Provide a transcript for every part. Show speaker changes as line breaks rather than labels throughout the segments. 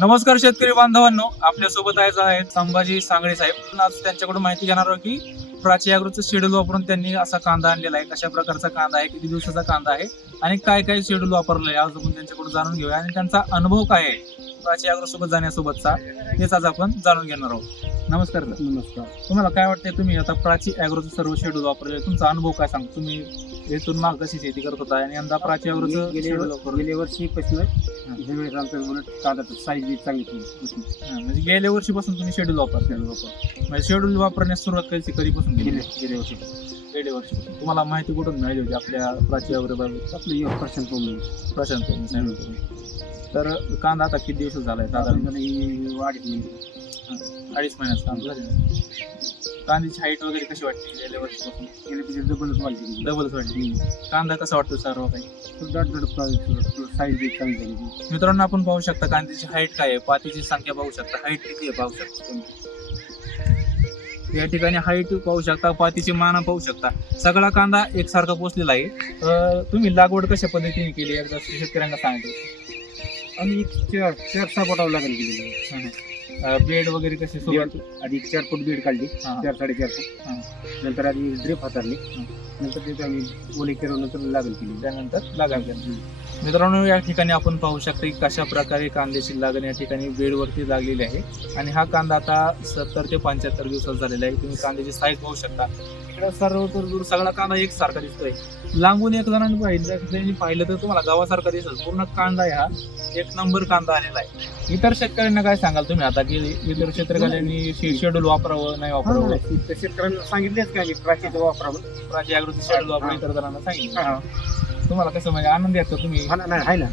नमस्कार शेतकरी बांधवांनो आपल्यासोबत आहे आहेत संभाजी सांगळे साहेब. आज त्यांच्याकडून माहिती घेणार आहोत की प्राची अॅग्रोचं शेड्यूल वापरून त्यांनी असा कांदा आणलेला आहे. कशा प्रकारचा कांदा आहे किती दिवसाचा कांदा आहे आणि काय काय शेड्यूल वापरलं आहे आज आपण त्यांच्याकडून जाणून घेऊया. आणि त्यांचा अनुभव काय आहे? प्राची अॅग्रो सोबत जाण्यासोबतचा हेच आज आपण जाणून घेणार आहोत. नमस्कार सर.
नमस्कार.
तुम्हाला काय वाटतंय तुम्ही आता प्राची अॅग्रोचं सर्व शेड्यूल वापरले तुमचा अनुभव काय सांगतो तुम्ही येथून माग कशी शेती करत होता आणि यंदा प्राची अॅग्रोचं
गेल्या
शेड्यूल वापरलं
गेल्या वर्षी पासून ह्या वेळेस आमच्या उलट कांदा साईज बी चांगली केली.
हा, म्हणजे गेल्या वर्षीपासून तुम्ही शेड्यूल वापरता. म्हणजे शेड्यूल वापरण्यास सुरुवात कधी कधीपासून केली?
गेल्या वर्षी.
गेल्या वर्षीपासून. तुम्हाला माहिती कुठून मिळाली होती? आपल्या प्राची वगैरे
आपलं
प्रशांत करून सांगितलं होतं. तर कांदा आता किती दिवस झालाय? साधारण?
नाही
अडीच महिन्याचा कांदा झाले कांद्याची हाईट वगैरे कशी वाटते? गेल्या वर्षीपासून
गेल्या डबलच वाढली.
डबलच वाटली कांदा कसा वाटतो सर्व काही?
साईज झाली.
मित्रांनो आपण पाहू शकता कांद्याची हाईट काय आहे. पातीची संख्या पाहू शकता. हाईट किती आहे पाहू शकता तुम्ही. या ठिकाणी हाईट पाहू शकता. पातीची माना पाहू शकता. सगळा कांदा एकसारखा पोचलेला आहे. तुम्ही लागवड कशा पद्धतीने केली? एकदा शेतकऱ्यांना सांगितलं
आणि एक चार चार सहा लागेल
बेड वगैरे कसे सुरुवात
आधी एक चार फूट बेड काढली.
हा.
चार साडेचार फूट.
हा.
नंतर आधी ड्रिप हातारली. नंतर तिथे आम्ही ओले केलं नंतर लागेल केली.
त्यानंतर लागण केली मित्रांनो या ठिकाणी आपण पाहू शकता की कशा प्रकारे कांद्याची लागण या ठिकाणी बेडवरती लागलेली आहे. आणि हा कांदा आता सत्तर ते पंच्याहत्तर दिवसात झालेला आहे. तुम्ही कांद्याची साईज पाहू शकता. इकडे सर्व दूर सगळा कांदा एकसारखा दिसतोय. लांबून एक जणांनी पाहिलं त्यांनी पाहिलं तर तुम्हाला गावासारखा दिसत पूर्ण कांदा आहे हा. एक नंबर कांदा आलेला आहे. इतर शेतकऱ्यांना काय सांगाल तुम्ही? आता की इतर शेतकऱ्यांनी शेड्यूल वापरावं नाही वापरावं?
शेतकऱ्यांना सांगितलेच का मी? प्राचीचं वापरावं.
प्राची अॅग्रोचं शेड्यूल वापरून इतर जणांना सांगितलं.
हा.
तुम्हाला कसं म्हणजे आनंदी असतो तुम्ही?
आहे ना.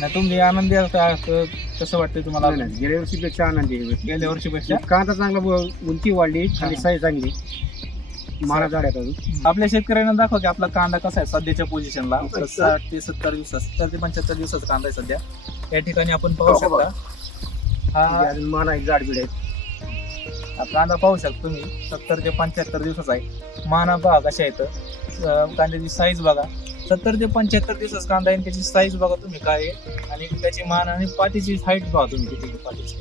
नाही तुम्ही आनंदी असता तर कसं वाटतंय तुम्हाला.
गेल्या वर्षीपेक्षा आनंदी
गेल्या वर्षीपेक्षा?
कांदा चांगला उंची वाढली आणि. साईज चांगली. अजून.
आपल्या शेतकऱ्यांना दाखवा की आपला कांदा कसा आहे सध्याच्या पोझिशनला साठ ते सत्तर दिवसात सत्तर ते पंच्याहत्तर दिवसाचा कांदा आहे सध्या. या ठिकाणी आपण पाहू शकता. हा
म्हणजे अजून माळा एक जाड बीड आहे.
हा कांदा पाहू शकता तुम्ही. सत्तर ते पंच्याहत्तर दिवसाचा आहे. माना पहा कशा आहेत. अं, कांद्याची साईज बघा. सत्तर ते पंच्याहत्तर दिवसाचा कांदा आहे आणि त्याची साईज बघा तुम्ही काय आहे. आणि त्याची मान आणि पातीची हाईट पहा तुम्ही किती आहे पातीची.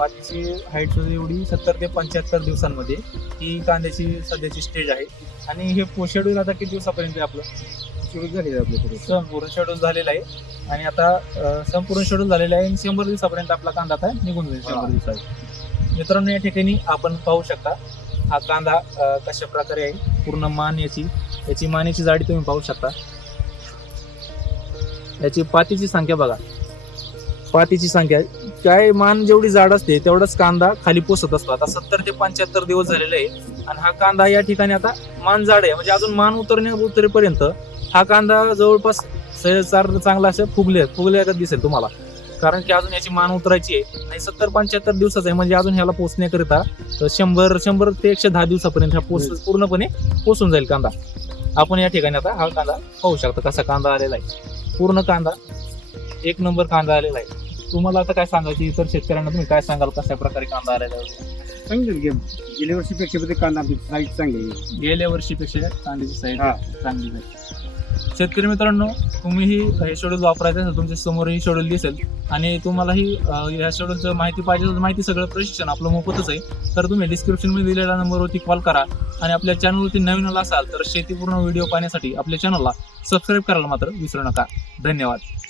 पातीची हाईट सुद्धा एवढी सत्तर ते पंच्याहत्तर दिवसांमध्ये. ही कांद्याची सध्याची स्टेज आहे. आणि हे शेड्यूल आता किती दिवसापर्यंत आहे आपलं?
सुरू झाली आपल्याकडे
संपूर्ण शेड्यूल झालेलं आहे. आणि आता संपूर्ण शेड्यूल झालेलं आहे आणि शंभर दिवसापर्यंत आपला कांदा आता निघून जाईल. शंभर दिवसात. मित्रांनो या ठिकाणी आपण पाहू शकता हा कांदा कशा प्रकारे आहे पूर्ण मान याची याची मानेची जाडी तुम्ही पाहू शकता. याची पातीची संख्या बघा. पातीची संख्या काय मान जेवढी जाड असते तेवढाच कांदा खाली पोसत असतो. आता सत्तर ते पंच्याहत्तर दिवस झालेले आहे आणि हा कांदा या ठिकाणी आता मान जाड आहे. म्हणजे अजून मान उतरण्या उतरेपर्यंत हा कांदा जवळपास चार चांगला असं फुगले फुगले दिसेल तुम्हाला. कारण की अजून याची मान उतरायची आहे आणि सत्तर पंच्याहत्तर दिवसाचा आहे. म्हणजे अजून ह्याला पोचण्याकरिता शंभर शंभर ते एकशे दहा दिवसापर्यंत हा पोच पूर्णपणे पोचून जाईल कांदा. आपण या ठिकाणी आता हा कांदा पाहू शकता कसा कांदा आलेला आहे. पूर्ण कांदा एक नंबर कांदा आलेला आहे. तुम्हाला आता काय सांगायची? इतर शेतकऱ्यांना तुम्ही काय सांगाल? कशा प्रकारे कांदा आलेला
चांगली गेम. गेल्या वर्षीपेक्षा पण ते कांदा आमची साईज चांगली आहे.
गेल्या वर्षीपेक्षा कांद्याची साईज
हा.
चांगली आहे. शेतकरी मित्रांनो तुम्हीही हे शेड्यूल वापरायचं असेल तुमच्यासमोर ही शेड्यूल दिसेल. आणि तुम्हालाही अं, या शेड्यूलचं माहिती पाहिजे तर माहिती सगळं प्रशिक्षण आपलं मोफतच आहे. तर तुम्ही डिस्क्रिप्शनमध्ये दिलेल्या नंबरवरती कॉल करा. आणि आपल्या चॅनलवरती नवीन आला असाल तर शेतीपूर्ण व्हिडिओ पाहण्यासाठी आपल्या चॅनलला सबस्क्राईब करायला मात्र विसरू नका. धन्यवाद.